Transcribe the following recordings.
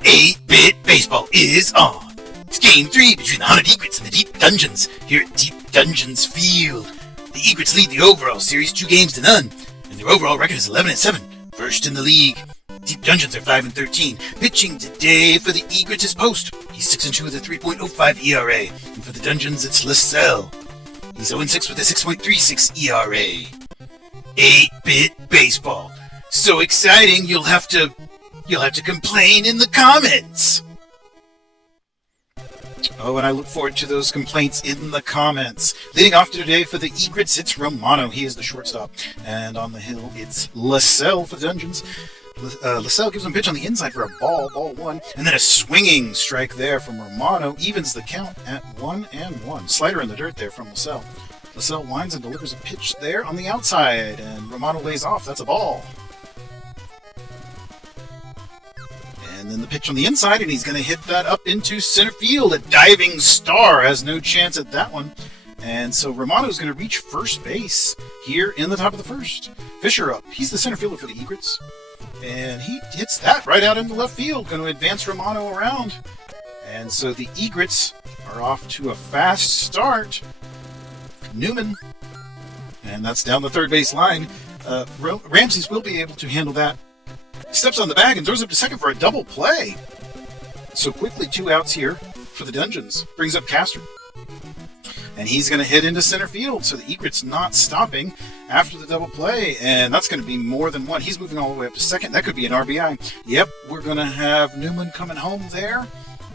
8-Bit Baseball is on. It's Game 3 between the Haunted Egrets and the Deep Dungeons here at Deep Dungeons Field. The Egrets lead the overall series 2-0, and their overall record is 11-7, first in the league. Deep Dungeons are 5-13. Pitching today for the Egrets is Post. He's 6-2 with a 3.05 ERA. And for the Dungeons, it's Lacell. He's 0-6 with a 6.36 ERA. 8-Bit Baseball. So exciting, you'll have to complain in the comments. Oh, and I look forward to those complaints in the comments. Leading off today for the Egrets, it's Romano. He is the shortstop. And on the hill, it's Lacell for the Dungeons. Lacell gives him a pitch on the inside for a ball 1, and then a swinging strike there from Romano evens the count at 1-1. Slider in the dirt there from Lacell. Lacell winds and delivers a pitch there on the outside, and Romano lays off. That's a ball. And then the pitch on the inside, and he's going to hit that up into center field. A diving star has no chance at that one. And so Romano's going to reach first base here in the top of the first. Fisher up. He's the center fielder for the Egrets. And he hits that right out into left field. Going to advance Romano around. And so the Egrets are off to a fast start. Newman. And that's down the third base line. Ramses will be able to handle that. Steps on the bag and throws up to second for a double play. So quickly 2 outs here for the Dungeons. Brings up Castor. And he's going to hit into center field, so the Egrets not stopping after the double play. And that's going to be more than one. He's moving all the way up to second. That could be an RBI. Yep, we're going to have Newman coming home there.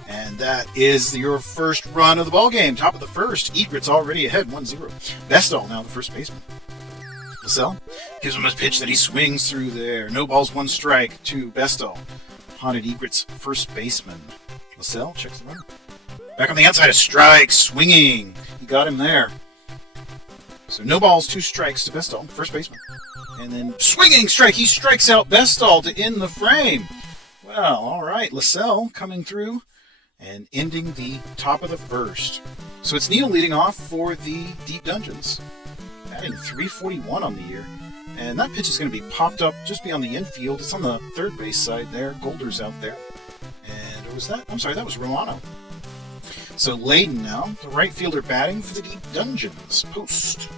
And that is your first run of the ballgame. Top of the first. Egrets already ahead, 1-0. Bestall now the first baseman. Lacell gives him a pitch that he swings through there. No balls, 1 strike to Bestall. Haunted Egrets first baseman. Lacell checks the runner. Back on the outside, a strike, swinging. He got him there. So no balls, 2 strikes to Bestall, first baseman. And then swinging strike, he strikes out Bestall to end the frame. Well, all right, Lacell coming through and ending the top of the first. So it's Neil leading off for the Deep Dungeons. Batting .341 on the year. And that pitch is going to be popped up just beyond the infield. It's on the third base side there. Golder's out there. And or was that? I'm sorry, that was Romano. So Layden now, the right fielder batting for the Deep Dungeons. Post.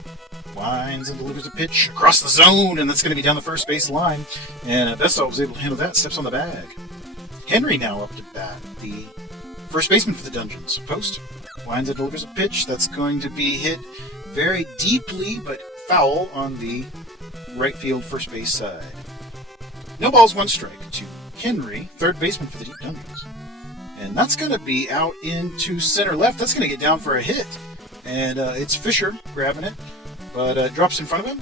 Winds and delivers a pitch across the zone, and that's going to be down the first base line. And Bestall was able to handle that. Steps on the bag. Henry now up to bat. The first baseman for the Dungeons. Post. Winds and delivers a pitch that's going to be hit very deeply, but foul on the right field first base side. No balls, 1 strike to Henry, third baseman for the Deep Dungeons. And that's going to be out into center left. That's going to get down for a hit. And it's Fisher grabbing it, but drops in front of him.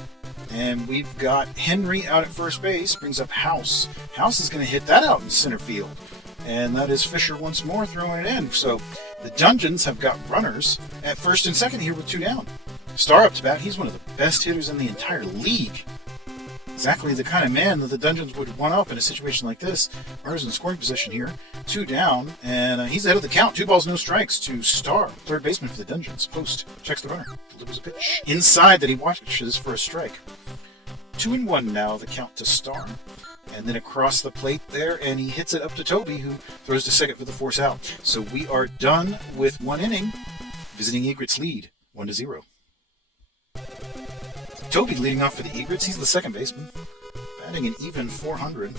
And we've got Henry out at first base, brings up House. House is going to hit that out in center field. And that is Fisher once more throwing it in. So the Dungeons have got runners at first and second here with 2 down. Star up to bat. He's one of the best hitters in the entire league. Exactly the kind of man that the Dungeons would one up in a situation like this. Runners in scoring position here. 2 down, and he's ahead of the count. 2 balls, no strikes to Star, third baseman for the Dungeons. Post checks the runner. Delivers a pitch inside that he watches for a strike. 2-1 now, the count to Star. And then across the plate there, and he hits it up to Toby, who throws to second for the force out. So we are done with 1 inning. Visiting Egrets lead, 1-0. Toby leading off for the Egrets. He's the second baseman. Batting an even .400.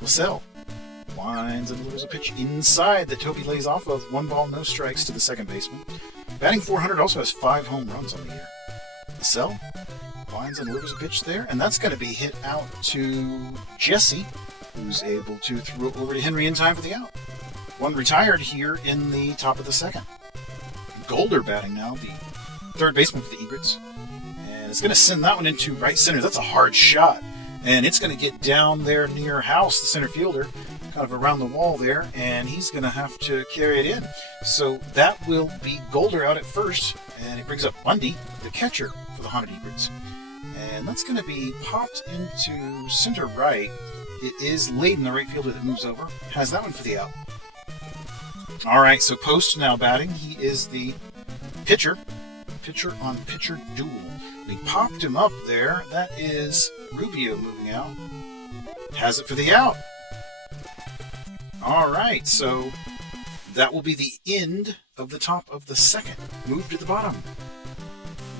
Lacell winds and delivers a pitch inside that Toby lays off of. 1 ball, no strikes to the second baseman. Batting .400, also has 5 home runs on the year. Lacell winds and delivers a pitch there, and that's going to be hit out to Jesse, who's able to throw it over to Henry in time for the out. 1 retired here in the top of the second. Golder batting now, the third baseman for the Egrets. And it's going to send that one into right center. That's a hard shot. And it's going to get down there near House, the center fielder, kind of around the wall there, and he's going to have to carry it in. So that will be Golder out at first, and it brings up Bundy, the catcher for the Haunted Egrets. And that's going to be popped into center right. It is Layden, the right fielder, that moves over. Has that one for the out. All right, so Post now batting. He is the pitcher. Pitcher on pitcher duel. And he popped him up there. That is Rubio moving out. has it for the out. All right, so that will be the end of the top of the second. Move to the bottom.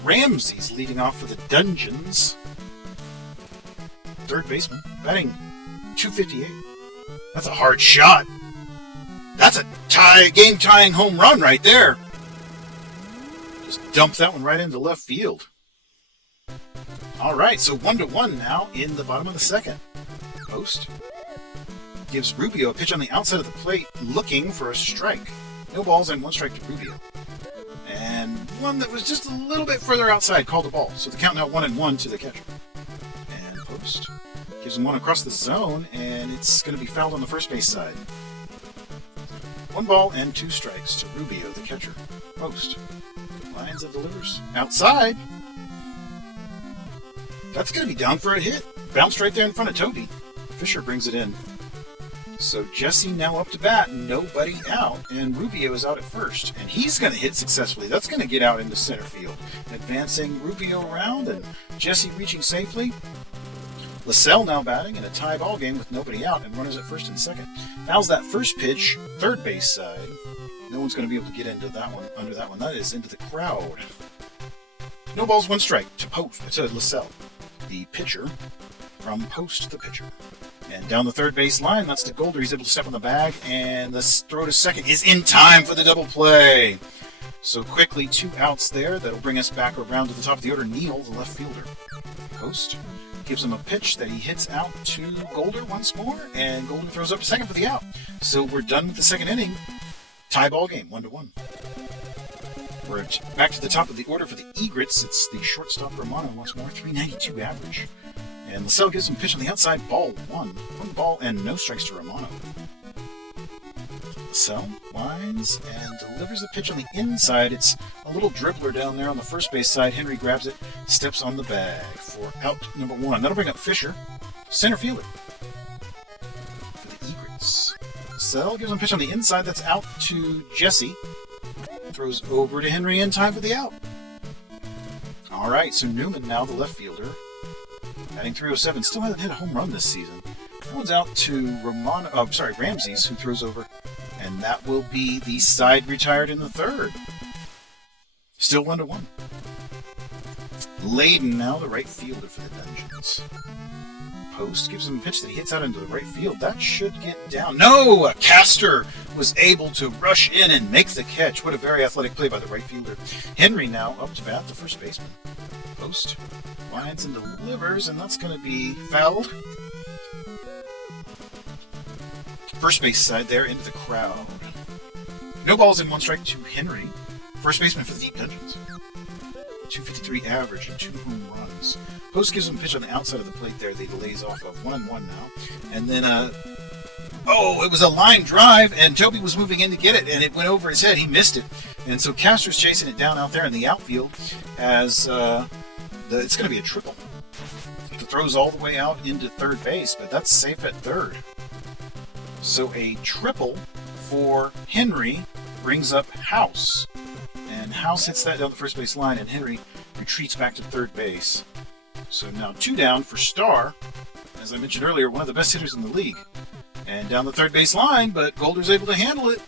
Ramsey's leading off for the Dungeons. Third baseman, batting .258. That's a hard shot. That's a game-tying home run right there. Just dump that one right into left field. All right, so 1-1 now in the bottom of the second. Post gives Rubio a pitch on the outside of the plate, looking for a strike. No balls and 1 strike to Rubio. And one that was just a little bit further outside called a ball. So the count now 1-1 to the catcher. And Post gives him one across the zone, and it's going to be fouled on the first base side. 1 ball and 2 strikes to Rubio, the catcher. Post lines and delivers outside. That's going to be down for a hit. Bounced right there in front of Toby. Fisher brings it in. So Jesse now up to bat, nobody out, and Rubio is out at first. And he's going to hit successfully. That's going to get out into center field. Advancing Rubio around, and Jesse reaching safely. Lacell now batting in a tie ball game with nobody out, and runners at first and second. Fouls that first pitch, third base side. No one's going to be able to get into that one, under that one. That is into the crowd. No balls, 1 strike to Lacell, the pitcher, from Post, the pitcher. And down the third base line, that's to Golder. He's able to step on the bag, and the throw to second is in time for the double play. So quickly, 2 outs there. That'll bring us back around to the top of the order. Neal, the left fielder. Post gives him a pitch that he hits out to Golder once more, and Golder throws up to second for the out. So we're done with the second inning. Tie ball game, 1-1. We're back to the top of the order for the Egrets. It's the shortstop Romano once more, .392 average. And Lacell gives him a pitch on the outside, ball 1. 1 ball and no strikes to Romano. Lacell lines and delivers the pitch on the inside. It's a little dribbler down there on the first base side. Henry grabs it, steps on the bag for out number 1. That'll bring up Fisher, center fielder, for the Egrets. Lacell gives him a pitch on the inside. That's out to Jesse. Throws over to Henry in time for the out. All right, so Newman now the left fielder. Batting .307, still hasn't hit a home run this season. That one's out to Ramsey's, who throws over, and that will be the side retired in the third. Still 1-1. Layden now the right fielder for the Dungeons. Post gives him a pitch that he hits out into the right field. That should get down. No! Castor was able to rush in and make the catch. What a very athletic play by the right fielder. Henry now up to bat, the first baseman. Post lines and delivers, and that's going to be fouled. First base side there into the crowd. No balls and 1 strike to Henry. First baseman for the Deep Dungeons. .253 average and 2 home runs. Post gives him a pitch on the outside of the plate there. They lays off of 1-1 now. And then, it was a line drive, and Toby was moving in to get it, and it went over his head. He missed it. And so Castor's chasing it down out there in the outfield as it's going to be a triple. The throw's all the way out into third base, but that's safe at third. So a triple for Henry brings up House. And House hits that down the first base line, and Henry retreats back to third base. So now 2 down for Starr. As I mentioned earlier, one of the best hitters in the league. And down the third base line, but Golder's able to handle it.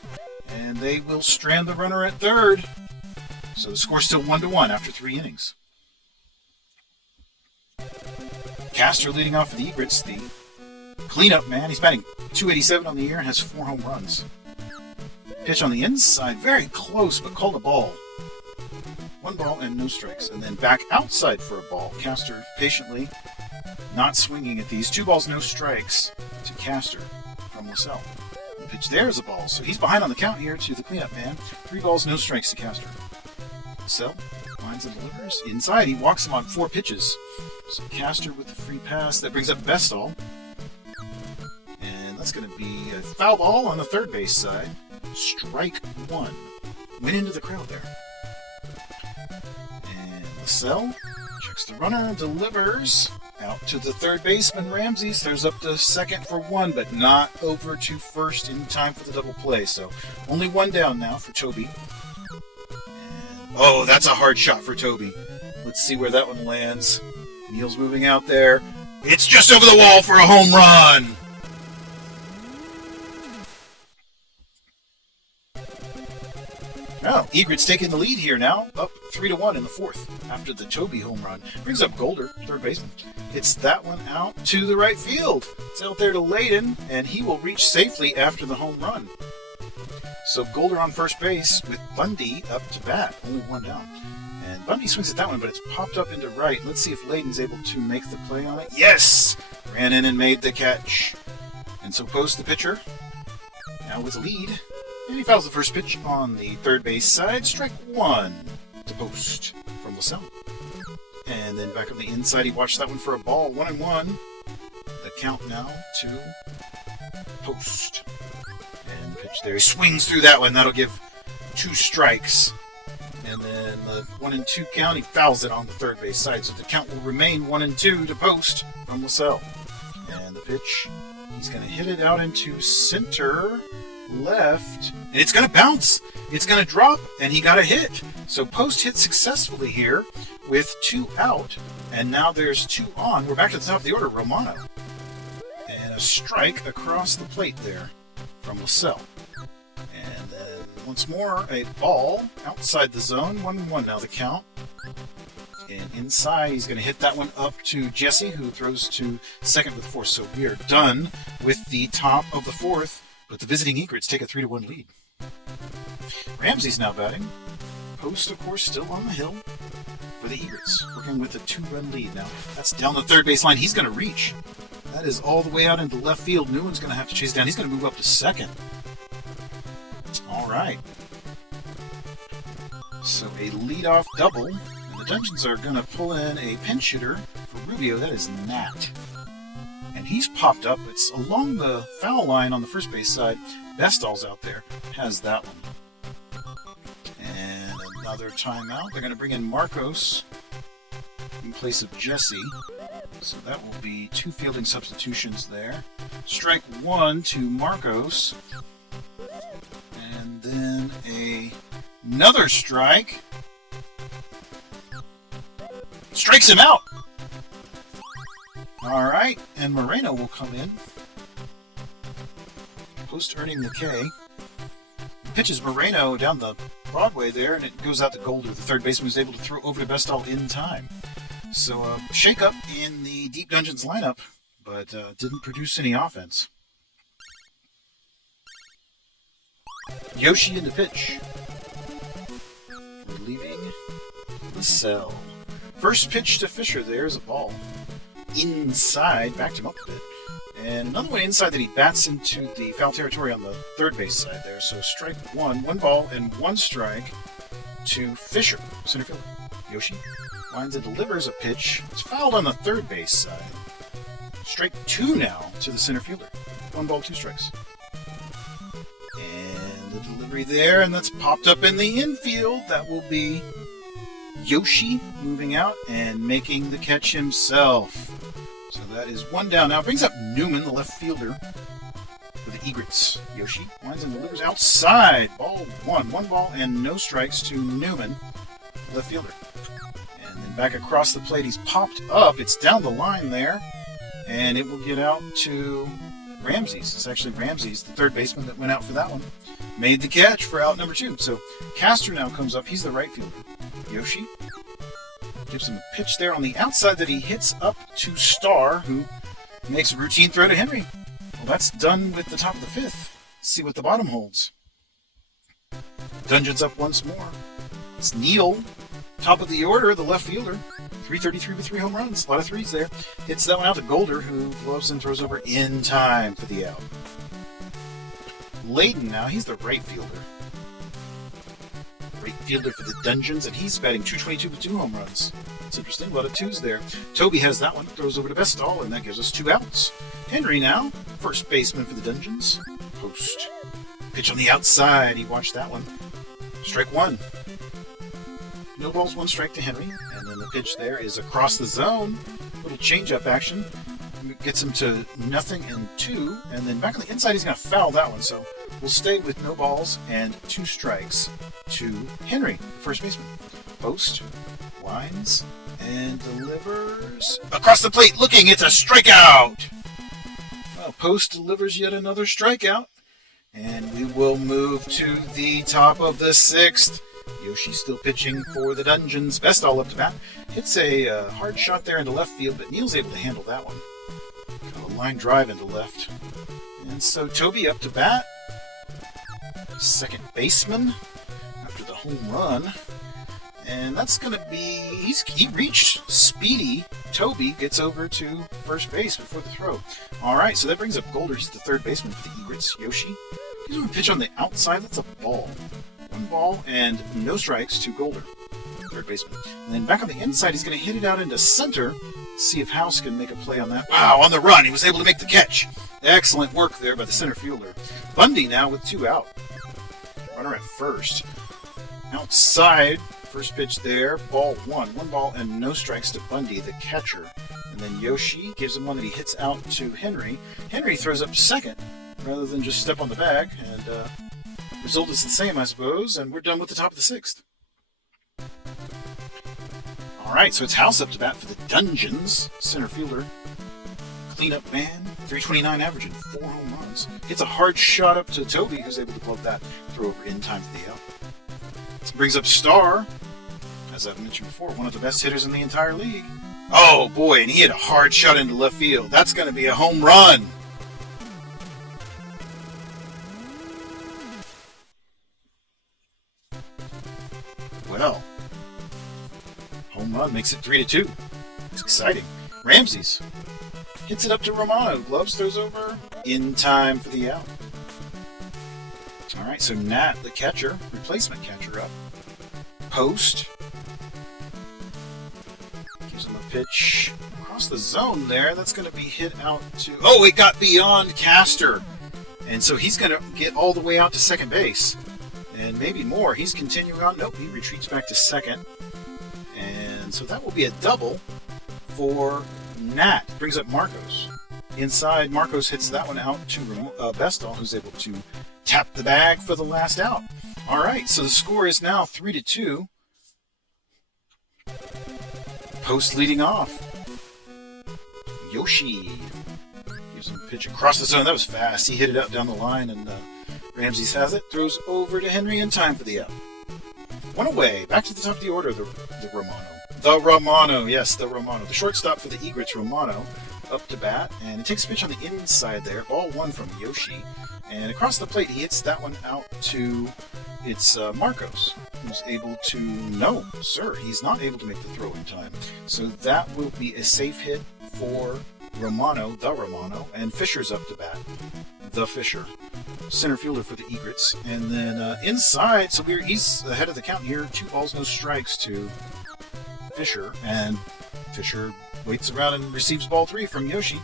And they will strand the runner at third. So the score's still 1-1 after 3 innings. Castor leading off for the Egrets, the cleanup man. He's batting .287 on the year and has 4 home runs. Pitch on the inside, very close, but called a ball. 1 ball and no strikes. And then back outside for a ball. Castor patiently not swinging at these. 2 balls, no strikes to Castor from Lacell. The pitch there is a ball, so he's behind on the count here to the cleanup man. 3 balls, no strikes to Castor. Lacell lines and delivers. Inside, he walks him on 4 pitches. So Castor with the free pass. That brings up Bestall. And that's going to be a foul ball on the third base side. Strike 1. Went into the crowd there. And Lacell checks the runner, delivers out to the third baseman. Ramsey's throws up to second for 1, but not over to first in time for the double play. So only 1 down now for Toby. And, that's a hard shot for Toby. Let's see where that one lands. Neal's moving out there. It's just over the wall for a home run. Oh, Egrets taking the lead here now, up 3-1 in the fourth after the Toby home run. Brings up Golder, third baseman. Hits that one out to the right field. It's out there to Layden, and he will reach safely after the home run. So Golder on first base with Bundy up to bat, only one down. And Bundy swings at that one, but it's popped up into right. Let's see if Layden's able to make the play on it. Yes! Ran in and made the catch. And so Post, the pitcher, now with a lead. And he fouls the first pitch on the third base side. Strike one to Post from Lacell. And then back on the inside, he watched that one for a ball. 1-1. The count now to Post. And the pitch there. He swings through that one. That'll give 2 strikes. And then the 1-2 count, he fouls it on the third base side. So the count will remain 1-2 to Post from Lacell. And the pitch, he's going to hit it out into center left, and it's going to bounce. It's going to drop, and he got a hit. So Post hit successfully here with 2 out, and now there's 2 on. We're back to the top of the order, Romano. And a strike across the plate there from Lacell. And then once more, a ball outside the zone. 1-1 now the count. And inside, he's going to hit that one up to Jesse, who throws to second with 4. So we are done with the top of the fourth. But the visiting Egrets take a 3-1 lead. Ramsey's now batting. Post, of course, still on the hill for the Egrets, working with a 2-run lead now. That's down the third base line. He's going to reach. That is all the way out into left field. Newman's going to have to chase down. He's going to move up to second. All right. So a leadoff double. And the Dungeons are going to pull in a pinch hitter for Rubio. That is Nat. And he's popped up. It's along the foul line on the first base side. Bestall's out there. Has that one. And another timeout. They're going to bring in Marcos in place of Jesse. So that will be 2 fielding substitutions there. Strike 1 to Marcos. And then another strike. Strikes him out. All right, and Moreno will come in. Post earning the K. Pitches Moreno down the Broadway there, and it goes out to Golder. The third baseman was able to throw over to Bestall in time. So shake-up in the Deep Dungeons lineup, but didn't produce any offense. Yoshi in the pitch. Relieving Lacell. First pitch to Fisher there is a ball. Inside, backed him up a bit. And another one inside that he bats into the foul territory on the third base side there. So strike 1, 1 ball and 1 strike to Fisher, center fielder. Yoshi winds and delivers a pitch. It's fouled on the third base side. Strike 2 now to the center fielder. 1 ball, 2 strikes. And the delivery there, and that's popped up in the infield. That will be Yoshi moving out and making the catch himself. So that is 1 down. Now brings up Newman, the left fielder, for the Egrets. Yoshi winds and delivers outside. Ball 1. 1 ball and no strikes to Newman, left fielder. And then back across the plate, he's popped up. It's down the line there. And it will get out to Ramses. It's actually Ramses, the third baseman that went out for that one. Made the catch for out number 2. So Castor now comes up. He's the right fielder. Yoshi gives him a pitch there on the outside that he hits up to Star, who makes a routine throw to Henry. Well, that's done with the top of the 5th. Let's see what the bottom holds. Dungeons up once more. It's Neal, top of the order, the left fielder. 333 with 3 home runs. A lot of threes there. Hits that one out to Golder, who gloves and throws over in time for the out. Layden now, he's the right fielder. Right fielder for the Dungeons, and he's batting .222 with 2 home runs. It's interesting, a lot of 2s there. Toby has that one, throws over to Bestall, and that gives us 2 outs. Henry now, first baseman for the Dungeons. Post. Pitch on the outside, he watched that one. Strike 1. No balls, 1 strike to Henry, and then the pitch there is across the zone. Little change-up action. Gets him to 0 and 2, and then back on the inside, he's going to foul that one, so we'll stay with no balls and 2 strikes to Henry, first baseman. Post, winds, And delivers across the plate looking. It's a strikeout. Well, Post delivers yet another strikeout. And we will move to the top of the 6th. Yoshi still pitching for the Dungeons. Bestall up to bat. Hits a hard shot there into left field, but Neil's able to handle that one. Got a line drive into left. And so Toby up to bat. Second baseman after the home run. And that's going to be... He reached Speedy. Toby gets over to first base before the throw. Alright, so that brings up Golder. He's the third baseman for the Egrets. Yoshi. He's going to pitch on the outside. That's a ball. 1 ball and no strikes to Golder, third baseman. And then back on the inside, he's going to hit it out into center. See if House can make a play on that. Wow, on the run. He was able to make the catch. Excellent work there by the center fielder. Bundy now with 2 out. Runner at first. Outside, first pitch there. Ball 1. 1 ball and no strikes to Bundy, the catcher. And then Yoshi gives him one that he hits out to Henry. Henry throws up second rather than just step on the bag. And result is the same, I suppose. And we're done with the top of the 6th. Alright, so it's House up to bat for the Dungeons. Center fielder. Cleanup man. 329 averaging 4 home runs. Hits a hard shot up to Toby, who's able to glove that throw over in time to the out. Brings up Star, as I've mentioned before, one of the best hitters in the entire league. Oh boy, and he hit a hard shot into left field. That's going to be a home run. Well, home run makes it 3-2. It's exciting. Ramsey's hits it up to Romano. Gloves throws over in time for the out. Alright, so Nat, the catcher, replacement catcher up. Post. Gives him a pitch across the zone there. That's going to be hit out to... Oh, it got beyond Castor. And so he's going to get all the way out to second base. And maybe more. He's continuing on. Nope, he retreats back to second. And so that will be a double for Nat. Brings up Marcos. Inside, Marcos hits that one out to Bestall, who's able to tap the bag for the last out. All right, so the score is now 3-2. Post leading off. Yoshi gives him a pitch across the zone. That was fast. He hit it out down the line, and Ramsey has it. Throws over to Henry in time for the out. One away. Back to the top of the order, the Romano. The Romano, yes, the Romano. The shortstop for the Egrets, Romano, up to bat. And it takes a pitch on the inside there. Ball 1 from Yoshi. And across the plate, he hits that one out to... It's Marcos, who's able to... No, sir, he's not able to make the throw in time. So that will be a safe hit for Romano, the Romano, and Fisher's up to bat. The Fisher. Center fielder for the Egrets. And then inside, so he's ahead of the count here. 2 balls, no strikes to Fisher. And Fisher waits around and receives ball 3 from Yoshi.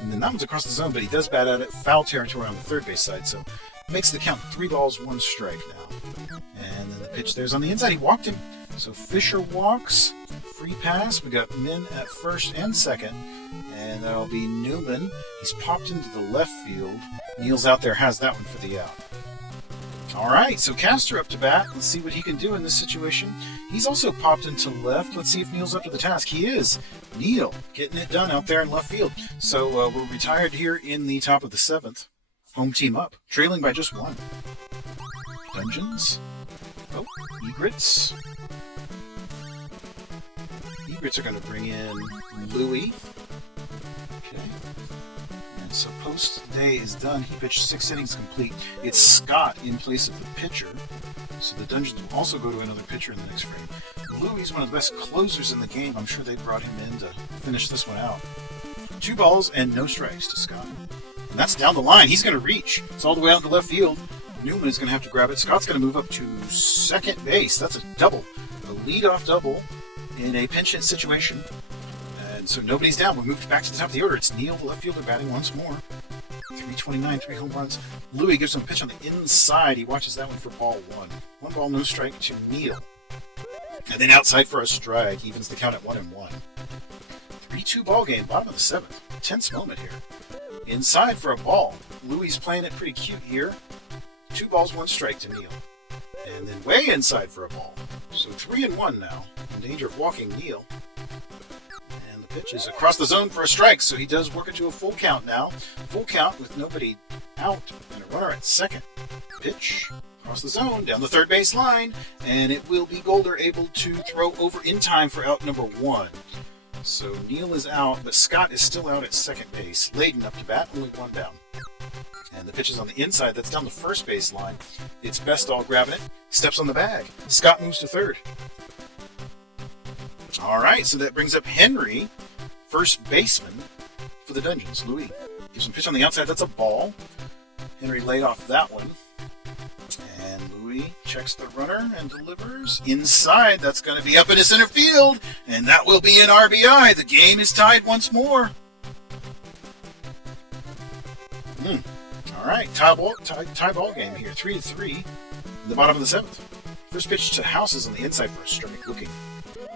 And then that one's across the zone, but he does bat at it. Foul territory on the third base side, so makes the count 3 balls, 1 strike now. And then the pitch there's on the inside. He walked him. So Fisher walks. Free pass. We got Min at first and second. And that'll be Newman. He's popped into the left field. Neil's out there, has that one for the out. All right, so Castor up to bat. Let's see what he can do in this situation. He's also popped into left. Let's see if Neil's up to the task. He is. Neil getting it done out there in left field. So we're retired here in the top of the 7th. Home team up, trailing by just 1. Dungeons. Oh, Egrets. Egrets are going to bring in Louie. Okay. And so Post day is done. He pitched 6 innings complete. It's Scott in place of the pitcher. So the Dungeons will also go to another pitcher in the next frame. Louie's one of the best closers in the game. I'm sure they brought him in to finish this one out. 2 balls and no strikes to Scott. And that's down the line. He's going to reach. It's all the way out to left field. Newman is going to have to grab it. Scott's going to move up to second base. That's a double. A leadoff double in a pinch hit situation. And so nobody's down. We moved back to the top of the order. It's Neil, the left fielder, batting once more. 329, 3 home runs. Louie gives him a pitch on the inside. He watches that one for ball 1. 1 ball, no strike to Neil. And then outside for a strike. Evens the count at 1-1. 3-2 ball game, bottom of the 7th. Tense moment here. Inside for a ball. Louie's playing it pretty cute here. 2 balls, 1 strike to Neil. And then way inside for a ball. So 3-1 now. In danger of walking Neil. pitch is across the zone for a strike, so he does work into a full count now. Full count with nobody out and a runner at second. Pitch across the zone, down the third base line, and it will be Golder able to throw over in time for out number 1. So Neil is out, but Scott is still out at second base. Layden up to bat, only 1 down. And the pitch is on the inside, that's down the first base line. It's Bestall grabbing it, steps on the bag. Scott moves to third. All right, so that brings up Henry, first baseman for the Dungeons. Louis gives him a pitch on the outside, that's a ball. Henry laid off that one. And Louis checks the runner and delivers inside. That's going to be up into center field, and that will be an RBI. The game is tied once more. All right, tie ball game here, 3-3 in the bottom of the 7th. First pitch to House is on the inside for a strike, looking.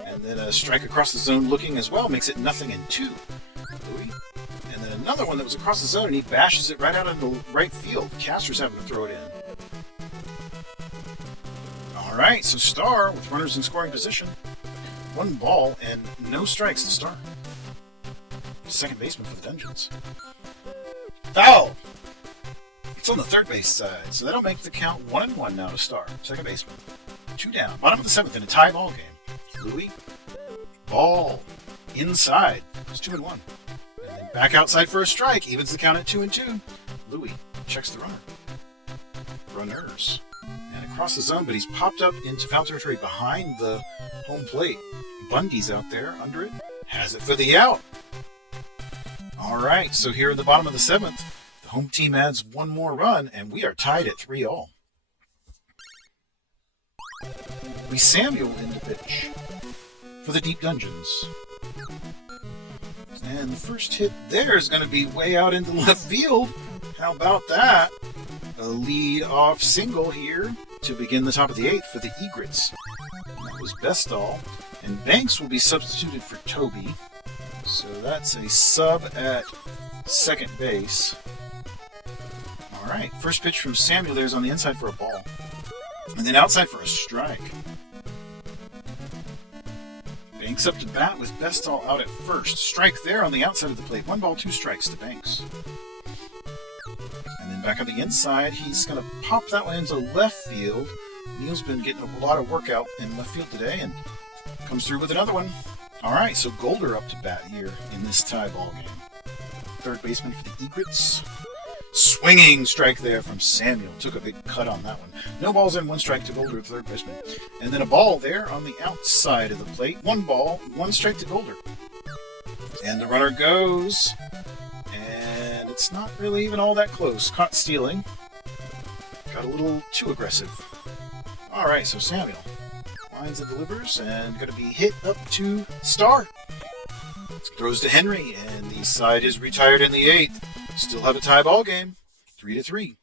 And then a strike across the zone looking as well makes it 0-2. Louis. And then another one that was across the zone, and he bashes it right out into right field. Castor's having to throw it in. All right, so Star with runners in scoring position. 1 ball and no strikes to Star. Second baseman for the Dungeons. Foul! It's on the third base side, so that'll make the count 1-1 now to Star. Second baseman. 2 down. Bottom of the 7th in a tie ball game. Louis. Ball. Inside. It's 2-1. And then back outside for a strike. Evens the count at 2-2. Louis checks the runner. Runners. And across the zone, but he's popped up into foul territory behind the home plate. Bundy's out there under it. Has it for the out. All right, so here in the bottom of the 7th, the home team adds 1 more run, and we are tied at 3-all. We Samuel in the pitch for the Deep Dungeons. And the first hit there is going to be way out into left field. How about that? A lead-off single here to begin the top of the 8th for the Egrets. That was Bestall. And Banks will be substituted for Toby. So that's a sub at second base. All right, first pitch from Samuel there is on the inside for a ball. And then outside for a strike. Banks up to bat with Bestall out at first. Strike there on the outside of the plate. 1 ball, 2 strikes to Banks. And then back on the inside, he's going to pop that one into left field. Neil's been getting a lot of workout in left field today and comes through with another one. All right, so Golder up to bat here in this tie ball game. Third baseman for the Egrets. Swinging strike there from Samuel. Took a big cut on that one. No balls in, 1 strike to Golder at third baseman. And then a ball there on the outside of the plate. 1 ball, 1 strike to Golder. And the runner goes. And it's not really even all that close. Caught stealing. Got a little too aggressive. All right, so Samuel lines and delivers, and going to be hit up to Star. Throws to Henry, and the side is retired in the 8th. Still have a tie ball game, 3-3.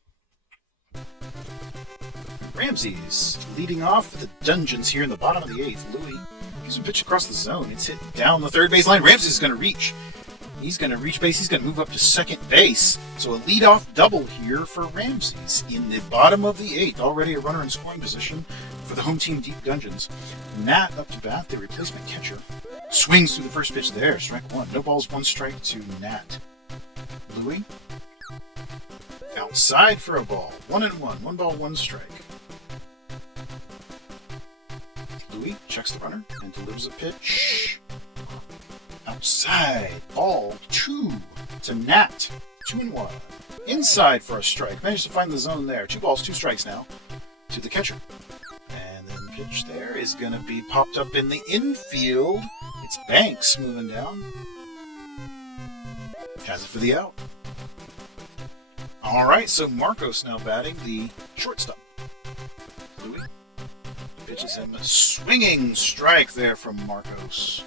Ramses leading off the Dungeons here in the bottom of the 8th. Louis gives a pitch across the zone. It's hit down the third base line. Ramses is going to reach. He's going to reach base. He's going to move up to second base. So a leadoff double here for Ramses in the bottom of the 8th. Already a runner in scoring position for the home team Deep Dungeons. Nat up to bat, the replacement catcher. Swings through the first pitch there. Strike 1. No balls, 1 strike to Nat. Louis. Outside for a ball. 1-1. 1 ball, 1 strike. Louis checks the runner and delivers a pitch. Outside. Ball 2 to Nat. 2-1. Inside for a strike. Managed to find the zone there. 2 balls, 2 strikes now to the catcher. And then the pitch there is going to be popped up in the infield. It's Banks moving down. Has it for the out. All right, so Marcos now batting the shortstop. Louis pitches him a swinging strike there from Marcos.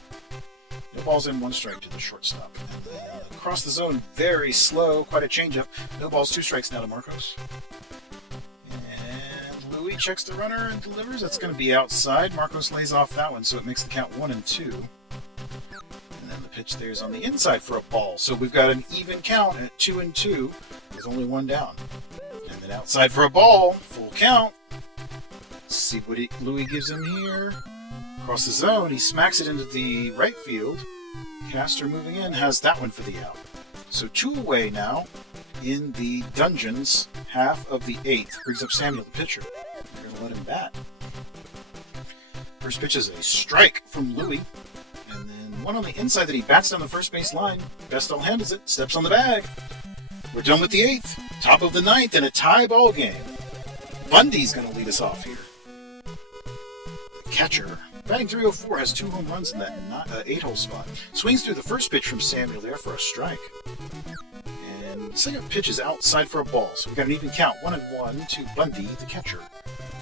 No balls in, 1 strike to the shortstop. And then across the zone, very slow, quite a changeup. No balls, 2 strikes now to Marcos. And Louis checks the runner and delivers. That's going to be outside. Marcos lays off that one, so it makes the count 1-2. And then the pitch there is on the inside for a ball. So we've got an even count at 2-2 with only 1 down. And then outside for a ball, full count. Let's see what Louis gives him here. Across the zone, he smacks it into the right field. Caster moving in has that one for the out. So 2 away now in the Dungeons half of the 8th. Brings up Samuel, the pitcher. They're going to let him bat. First pitch is a strike from Louie. And then one on the inside that he bats down the first base line. Bestall handles it, steps on the bag. We're done with the 8th. Top of the 9th and a tie ball game. Bundy's going to lead us off here. The catcher, batting .304, has 2 home runs in that 8-hole spot. Swings through the first pitch from Samuel there for a strike. And the second pitch is outside for a ball. So we've got an even count. 1-1 to Bundy, the catcher.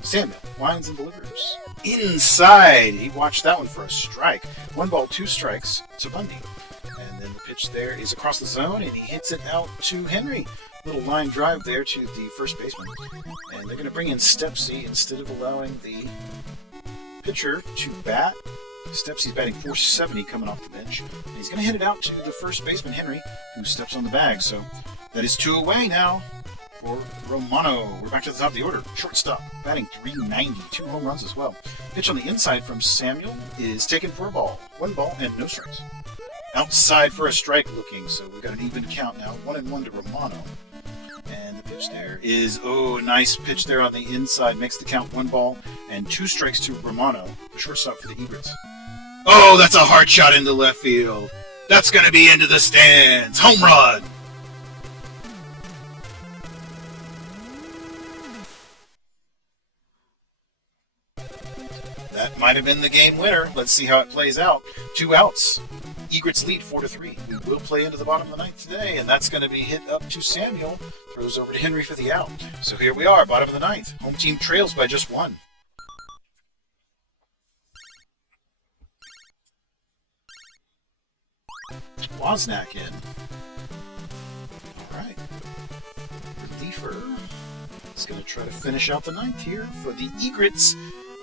Samuel winds and delivers. Inside. He watched that one for a strike. 1 ball, 2 strikes to Bundy. And then the pitch there is across the zone, and he hits it out to Henry. Little line drive there to the first baseman. And they're going to bring in Stepsy instead of allowing the pitcher to bat. Stepsy's batting .470 coming off the bench. And he's going to hit it out to the first baseman, Henry, who steps on the bag. So that is 2 away now for Romano. We're back to the top of the order. Shortstop, batting .390, 2 home runs as well. Pitch on the inside from Samuel is taken for a ball. 1 ball and no strikes. Outside for a strike looking, so we've got an even count now. 1-1 to Romano. And the pitch there is, nice pitch there on the inside. Makes the count 1 ball and 2 strikes to Romano, the shortstop for the Egrets. Oh, that's a hard shot into left field. That's going to be into the stands. Home run. That might have been the game winner. Let's see how it plays out. 2 outs. Egrets lead 4-3. We will play into the bottom of the 9th today, and that's going to be hit up to Samuel. Throws over to Henry for the out. So here we are, bottom of the 9th. Home team trails by just 1. Wozniak in. All right. Reliever is going to try to finish out the 9th here for the Egrets.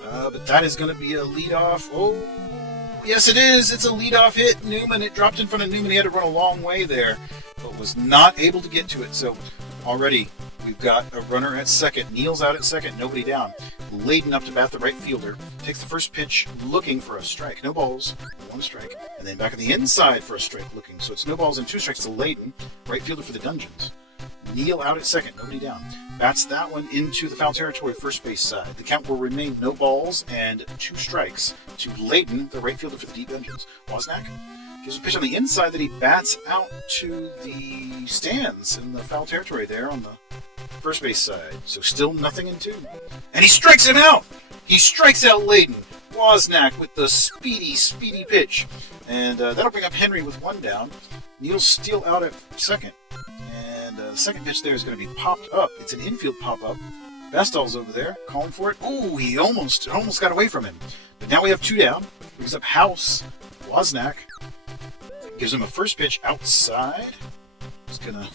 But that is going to be a leadoff. Oh, yes, it is. It's a leadoff hit. Newman, it dropped in front of Newman. He had to run a long way there, but was not able to get to it. So already we've got a runner at second. Neal's out at second. Nobody down. Layden up to bat, the right fielder. Takes the first pitch looking for a strike. No balls, 1 strike. And then back on the inside for a strike looking. So it's no balls and 2 strikes to Layden, right fielder for the Dungeons. Neal out at second. Nobody down. Bats that one into the foul territory, first base side. The count will remain no balls and 2 strikes to Layden, the right fielder for the Deep Dungeons. Wozniak gives a pitch on the inside that he bats out to the stands in the foul territory there on the first base side. So still nothing in 2. And he strikes him out! He strikes out Layden. Wozniak with the speedy pitch. And that'll bring up Henry with 1 down. Neal's still out at second. And the second pitch there is going to be popped up. It's an infield pop-up. Bestall's over there, calling for it. Ooh, he almost got away from him. But now we have 2 down. Brings up House. Wozniak gives him a first pitch outside. He's going to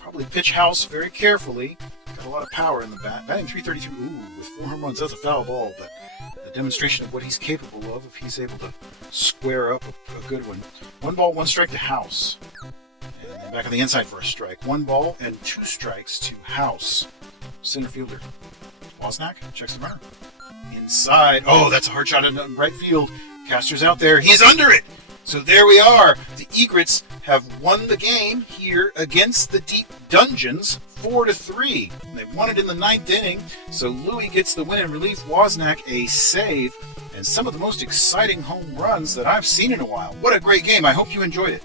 probably pitch House very carefully. Got a lot of power in the bat. Batting .333. Ooh, with 4 home runs, that's a foul ball. But a demonstration of what he's capable of if he's able to square up a good one. 1 ball, 1 strike to House. And then back on the inside for a strike. 1 ball and 2 strikes to House, center fielder. Wozniak checks the runner. Inside. Oh, that's a hard shot in right field. Caster's out there. He's under it. So there we are. The Egrets have won the game here against the Deep Dungeons 4-3. They've won it in the 9th inning. So Louie gets the win in relief. Wozniak a save. And some of the most exciting home runs that I've seen in a while. What a great game. I hope you enjoyed it.